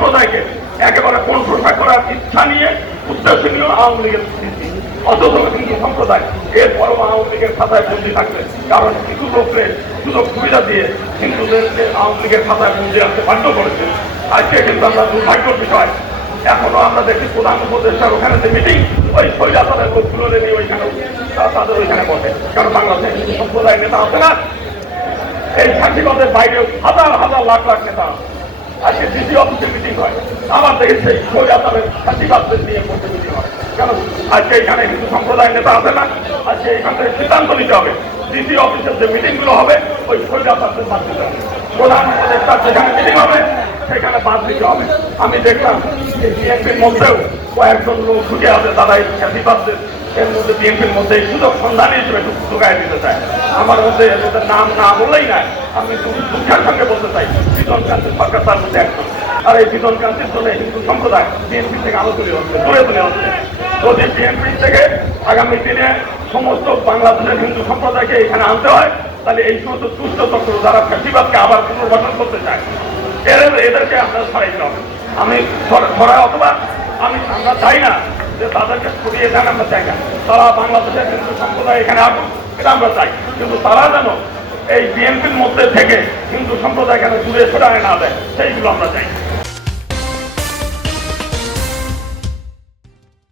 সম্প্রদায়কে একেবারে কণ্ঠসা করার ইচ্ছা নিয়ে উদ্দেশ্য নিয়ে আওয়ামী লীগের নীতি। অথচ হিন্দু সম্প্রদায় এরপরও আওয়ামী লীগের খাতায় বন্দী থাকবে, কারণ কিছু লোককে সুযোগ সুবিধা দিয়ে হিন্দুদেরকে আওয়ামী লীগের খাতায় বন্দী রাখতে বাধ্য করেছে। আজকে কিন্তু আমরা দুর্ভাগ্যের বিষয়, এখনো আমরা দেখি প্রধান উপদেষ্টার ওখানে যে মিটিং, ওই স্বৈরাচারের লোকগুলো নিয়ে ওইখানে তাদের ওইখানে বসে, কারণ বাংলাদেশের হিন্দু সম্প্রদায়ের নেতা আছে না। এই ফাঁসিবাদের বাইরেও হাজার হাজার লাখ লাখ নেতা আজকে ডিসি অফিসে মিটিং হয়, আমার দেখে সেই স্বৈরাচারের ফাঁসিবাদদের নিয়ে করতে মিটিং হয়। কারণ আজকে এখানে হিন্দু সম্প্রদায়ের নেতা আছে না, আজকে এখান থেকে সিদ্ধান্ত নিতে হবে ডিসি অফিসের যে মিটিংগুলো হবে ওই স্বৈরাচারদের বাদ দিতে হবে। প্রধান উপদেষ্টার যেখানে মিটিং হবে সেখানে বাদ দিতে হবে। আমি দেখলাম যে বিএনপির মধ্যেও কয়েকজন লোক ঢুকে আছে, তারা এই ফাঁসিবাদদের এর মধ্যে বিএনপির মধ্যে সুযোগ সন্ধানী হিসেবে ঢুকাই দিতে চায়। আমার মধ্যে এদের নাম না বললেই নাই, আমি দুঃখের সঙ্গে বলতে চাই বিজন কান্তির সরকার তার মধ্যে একজন। আর এই বিজন কান্তির জন্য হিন্দু সম্প্রদায় বিএনপি থেকে আলো তুলে হচ্ছে, তুলে তুলে হচ্ছে। যদি বিএনপি থেকে আগামী দিনে সমস্ত বাংলাদেশের হিন্দু সম্প্রদায়কে এখানে আনতে হয়, তাহলে এই সমস্ত দুষ্ট চক্র যারা ফ্যাসিবাদকে আবার পুনর্গঠন করতে চায় এদেরকে আপনার ছড়াইতে হবে। আমি ছড়াই অথবা আমরা চাই না যে তাদেরকে ছড়িয়ে দেন, আমরা চাই না তারা বাংলাদেশের হিন্দু সম্প্রদায় এখানে আসুক, এটা আমরা চাই, কিন্তু তারা যেন এই বিএনপির মধ্যে থেকে হিন্দু সম্প্রদায় কেন দূরে সরায় না দেয় সেইগুলো আমরা চাই।